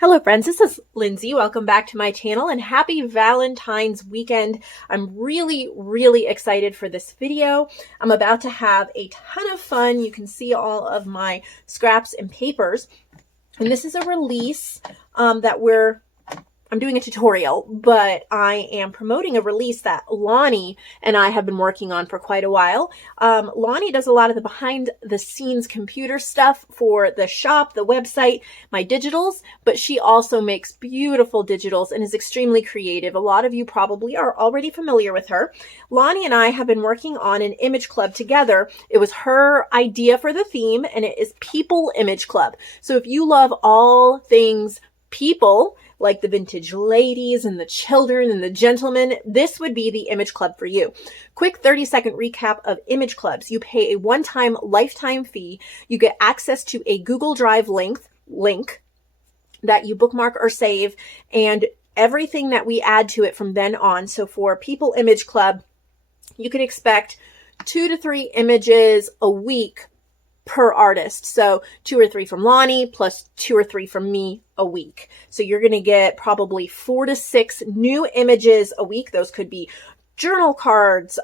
Hello friends, this is Lindsay. Welcome back to my channel and happy Valentine's weekend. I'm really excited for this video. I'm about to have a ton of fun. You can see all of my scraps and papers. And this is a release I'm doing a tutorial, but I am promoting a release that Lonny and I have been working on for quite a while. Lonny does a lot of the behind the scenes computer stuff for the shop, the website, my digitals, but she also makes beautiful digitals and is extremely creative. A lot of you probably are already familiar with her. Lonny and I have been working on an image club together. It was her idea for the theme, and it is People Image Club. So if you love all things people, like the vintage ladies and the children and the gentlemen, this would be the image club for you. Quick 30-second recap of image clubs. You pay a one-time lifetime fee. You get access to a Google Drive link that you bookmark or save, and everything that we add to it from then on. So for People Image Club, you can expect 2 to 3 images a week per artist. So 2 or 3 from Lonny plus 2 or 3 from me a week. So you're going to get probably 4 to 6 new images a week. Those could be journal cards,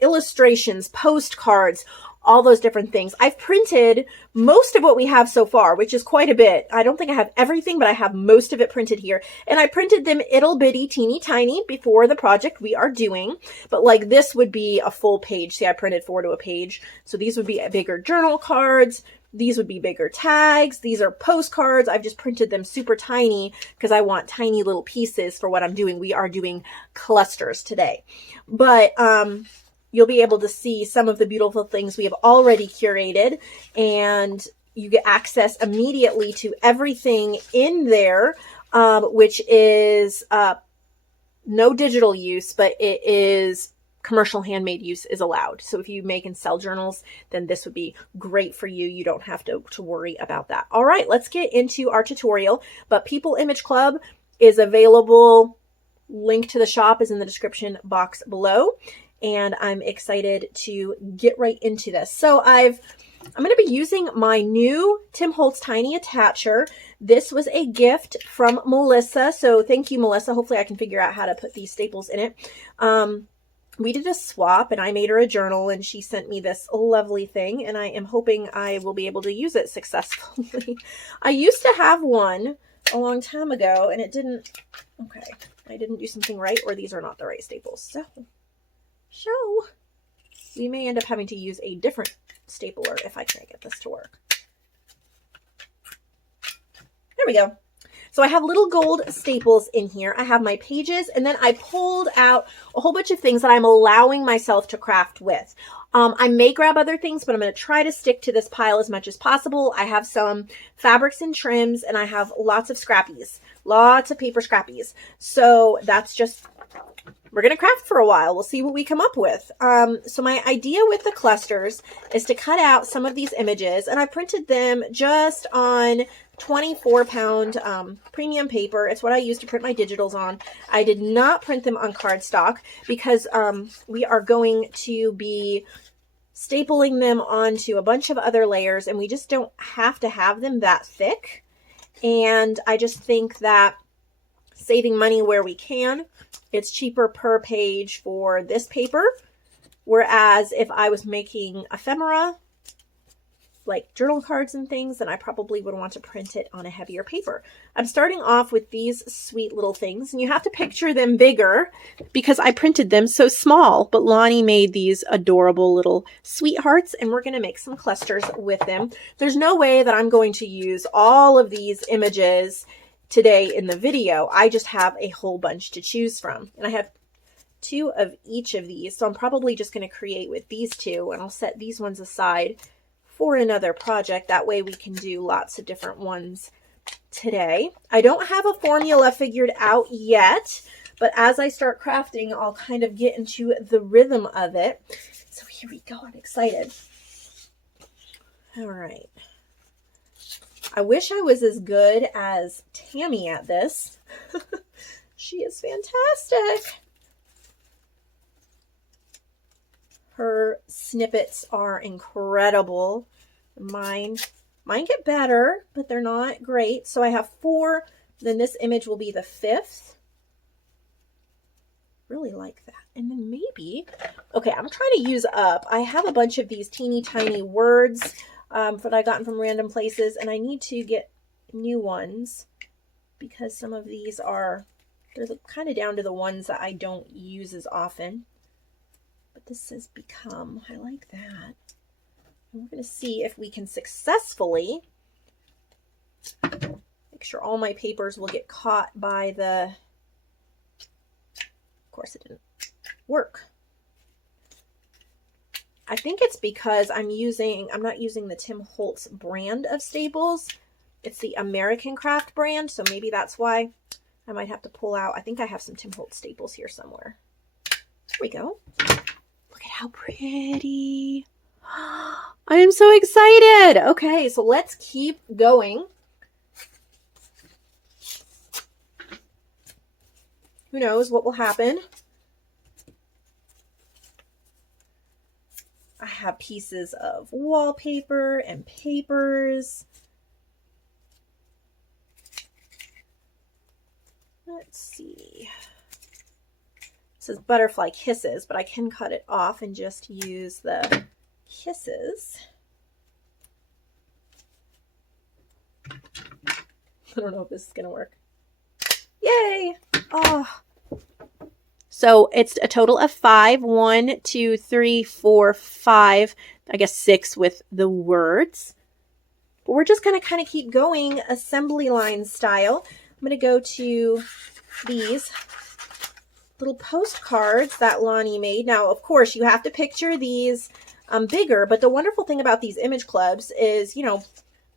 illustrations, postcards, all those different things. I've printed most of what we have so far, which is quite a bit. I don't think I have everything, but I have most of it printed here. And I printed them ittle bitty teeny tiny before the project we are doing. But like this would be a full page. See, I printed 4 to a page. So these would be bigger journal cards. These would be bigger tags. These are postcards. I've just printed them super tiny because I want tiny little pieces for what I'm doing. We are doing clusters today. But, you'll be able to see some of the beautiful things we have already curated, and you get access immediately to everything in there, which is no digital use, but it is commercial handmade use is allowed. So if you make and sell journals, then this would be great for you. You don't have to worry about that. All right, let's get into our tutorial. But People Image Club is available. Link to the shop is in the description box below. And I'm excited to get right into this. So I'm going to be using my new Tim Holtz Tiny Attacher. This was a gift from Melissa. So thank you, Melissa. Hopefully I can figure out how to put these staples in it. We did a swap and I made her a journal and she sent me this lovely thing. And I am hoping I will be able to use it successfully. I used to have one a long time ago and it didn't, okay, I didn't do something right, or these are not the right staples. So we may end up having to use a different stapler if I can't get this to work. There we go. So I have little gold staples in here. I have my pages, and then I pulled out a whole bunch of things that I'm allowing myself to craft with. I may grab other things, but I'm going to try to stick to this pile as much as possible. I have some fabrics and trims, and I have lots of scrappies, lots of paper scrappies. So that's just... we're going to craft for a while. We'll see what we come up with. So my idea with the clusters is to cut out some of these images, and I printed them just on 24-pound premium paper. It's what I use to print my digitals on. I did not print them on cardstock because we are going to be stapling them onto a bunch of other layers, and we just don't have to have them that thick. And I just think that saving money where we can, it's cheaper per page for this paper. Whereas if I was making ephemera, like journal cards and things, then I probably would want to print it on a heavier paper. I'm starting off with these sweet little things, and you have to picture them bigger because I printed them so small, but Lonny made these adorable little sweethearts, and we're going to make some clusters with them. There's no way that I'm going to use all of these images today in the video. I just have a whole bunch to choose from, and I have 2 of each of these, so I'm probably just going to create with these 2, and I'll set these ones aside for another project. That way we can do lots of different ones today. I don't have a formula figured out yet, but as I start crafting, I'll kind of get into the rhythm of it. So here we go. I'm excited. All right. I wish I was as good as Tammy at this. She is fantastic. Her snippets are incredible. Mine Mine get better, but they're not great. So I have 4, then this image will be the 5th. Really like that. And then maybe, okay, I'm trying to use up. I have a bunch of these teeny tiny words that I gotten from random places, and I need to get new ones because some of these are, they're kind of down to the ones that I don't use as often. But this says become. I like that. And we're going to see if we can successfully make sure all my papers will get caught by the, of course it didn't work. I think it's because I'm not using the Tim Holtz brand of staples. It's the American Craft brand, so maybe that's why I might have to pull out. I think I have some Tim Holtz staples here somewhere. There we go. Look at how pretty. I am so excited. Okay, so let's keep going. Who knows what will happen? I have pieces of wallpaper and papers. Let's see. It says butterfly kisses, but I can cut it off and just use the kisses. I don't know if this is going to work. Yay! Oh. So it's a total of 5. 1, 2, 3, 4, 5. I guess 6 with the words. But we're just going to kind of keep going assembly line style. I'm going to go to these little postcards that Lonny made. Now, of course, you have to picture these bigger, but the wonderful thing about these image clubs is, you know,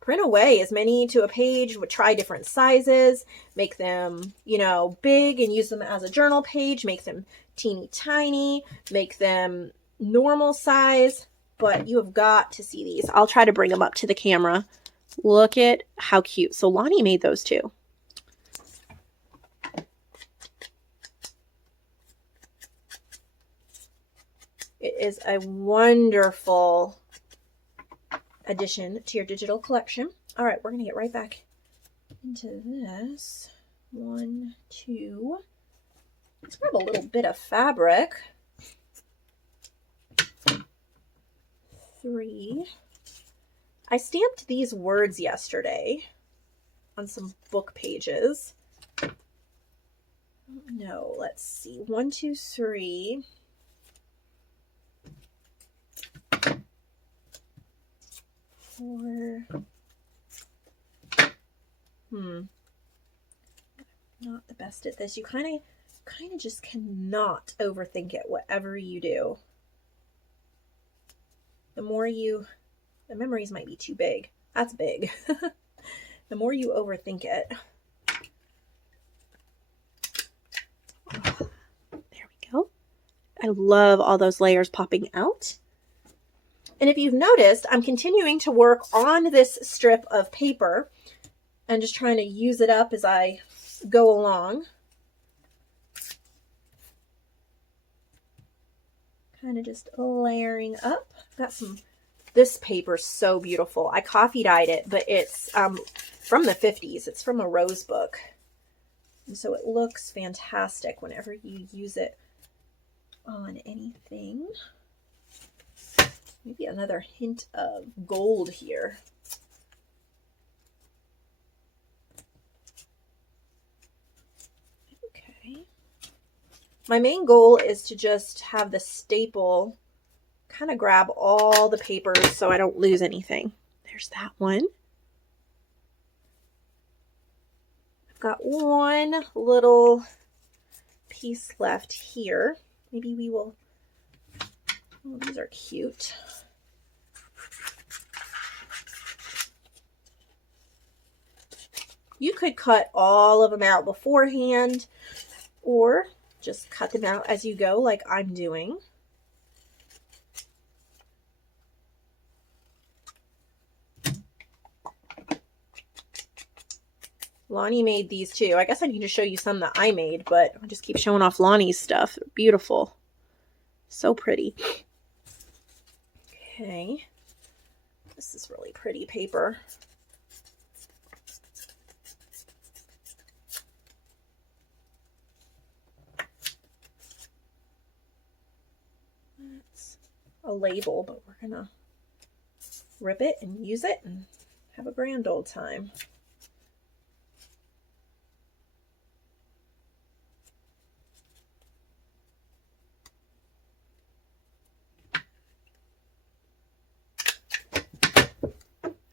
print away as many to a page, try different sizes, make them, you know, big and use them as a journal page, make them teeny tiny, make them normal size, but you have got to see these. I'll try to bring them up to the camera. Look at how cute. So Lonny made those too. It is a wonderful addition to your digital collection. All right, we're going to get right back into this. 1, 2. Let's grab a little bit of fabric. 3. I stamped these words yesterday on some book pages. No, let's see. 1, 2, 3. 4. Not the best at this. You kind of just cannot overthink it, whatever you do. The memories might be too big. That's big. The more you overthink it. Oh, there we go. I love all those layers popping out. And if you've noticed, I'm continuing to work on this strip of paper and just trying to use it up as I go along. Kind of just layering up. Got some, this paper's so beautiful. I coffee dyed it, but it's from the 50s. It's from a rose book. And so it looks fantastic whenever you use it on anything. Maybe another hint of gold here. Okay. My main goal is to just have the staple kind of grab all the papers so I don't lose anything. There's that one. I've got one little piece left here. Maybe we will, oh, these are cute. You could cut all of them out beforehand or just cut them out as you go like I'm doing. Lonny made these too. I guess I need to show you some that I made, but I'll just keep showing off Lonny's stuff. They're beautiful. So pretty. Okay. This is really pretty paper. It's a label, but we're gonna rip it and use it and have a grand old time.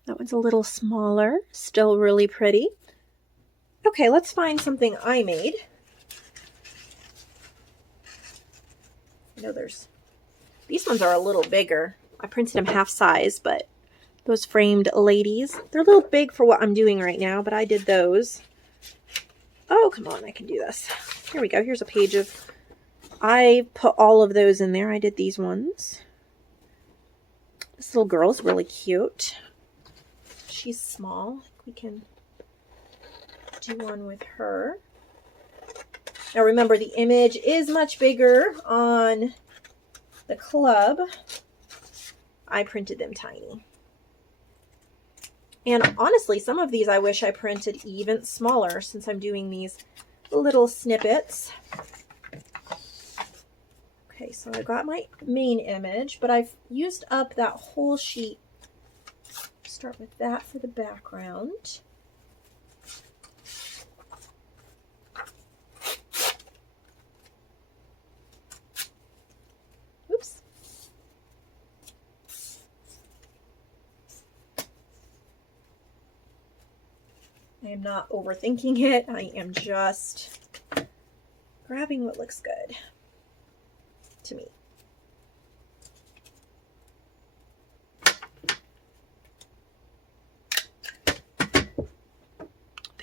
That one's a little smaller, still really pretty. Okay, let's find something I made. I know these ones are a little bigger. I printed them half size, but those framed ladies, they're a little big for what I'm doing right now, but I did those. Oh, come on, I can do this. Here we go. Here's a page of, I put all of those in there. I did these ones. This little girl's really cute. She's small. We can do one with her. Now remember, the image is much bigger on the club. I printed them tiny. And honestly, some of these I wish I printed even smaller since I'm doing these little snippets. Okay, so I got my main image, but I've used up that whole sheet. Start with that for the background. Oops. I am not overthinking it. I am just grabbing what looks good to me.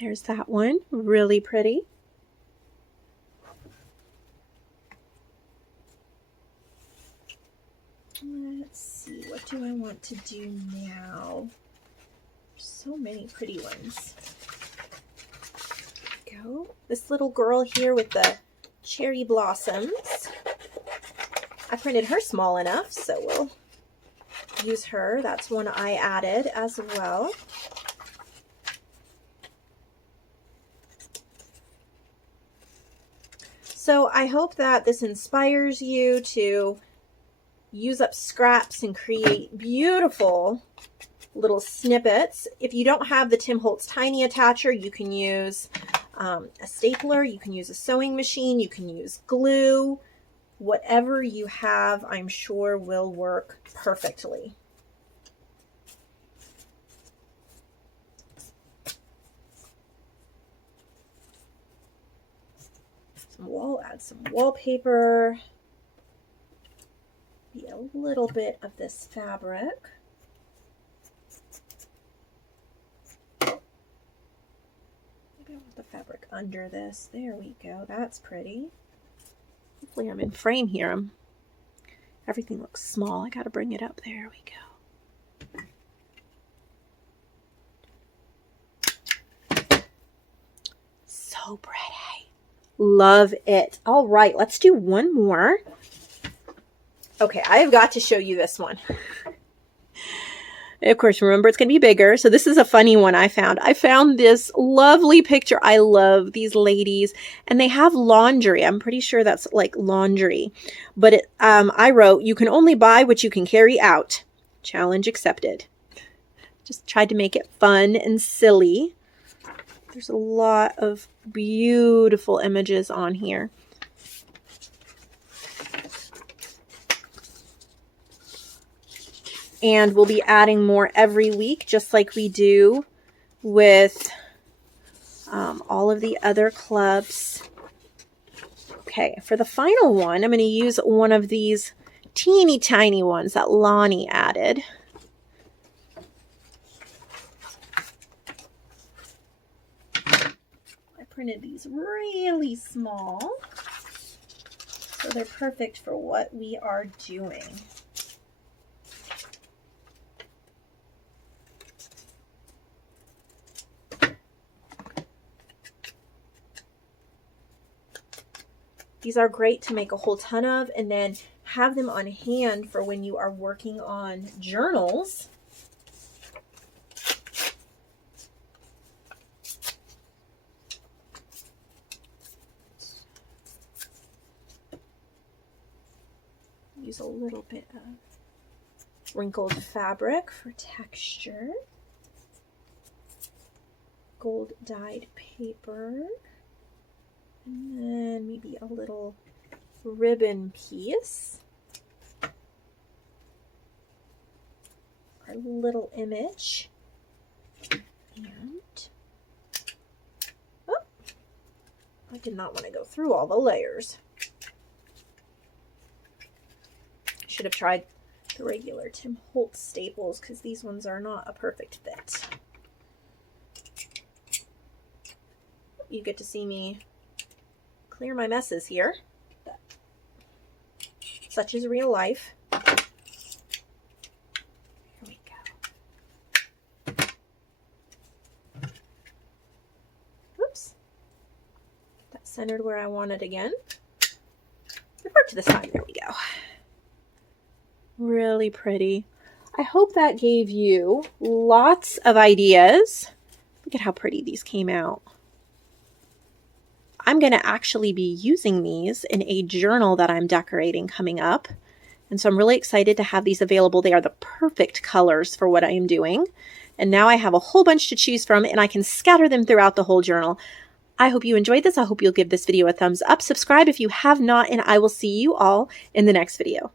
There's that one, really pretty. Let's see, what do I want to do now? There's so many pretty ones. There we go. This little girl here with the cherry blossoms. I printed her small enough, so we'll use her. That's one I added as well. So I hope that this inspires you to use up scraps and create beautiful little snippets. If you don't have the Tim Holtz Tiny Attacher, you can use a stapler, you can use a sewing machine, you can use glue. Whatever you have, I'm sure will work perfectly. Add some wallpaper. Be a little bit of this fabric. Maybe I want the fabric under this. There we go. That's pretty. Hopefully I'm in frame here. Everything looks small. I got to bring it up. There we go. So pretty. Love it. All right, let's do one more. Okay, I have got to show you this one. Of course, remember it's going to be bigger. So this is a funny one I found. I found this lovely picture. I love these ladies. And they have laundry. I'm pretty sure that's like laundry. But I wrote, you can only buy what you can carry out. Challenge accepted. Just tried to make it fun and silly. There's a lot of beautiful images on here. And we'll be adding more every week, just like we do with all of the other clubs. Okay, for the final one, I'm going to use one of these teeny tiny ones that Lonny added. I printed these really small, so they're perfect for what we are doing. These are great to make a whole ton of and then have them on hand for when you are working on journals. use a little bit of wrinkled fabric for texture. Gold dyed paper. And then maybe a little ribbon piece. Our little image. And oh, I did not want to go through all the layers. Should have tried the regular Tim Holtz staples because these ones are not a perfect fit. You get to see me clear my messes here. Such is real life. Here we go. Oops. That's centered where I want it again. Revert to the side. There we go. Really pretty. I hope that gave you lots of ideas. Look at how pretty these came out. I'm going to actually be using these in a journal that I'm decorating coming up. And so I'm really excited to have these available. They are the perfect colors for what I am doing. And now I have a whole bunch to choose from and I can scatter them throughout the whole journal. I hope you enjoyed this. I hope you'll give this video a thumbs up. Subscribe if you have not, and I will see you all in the next video.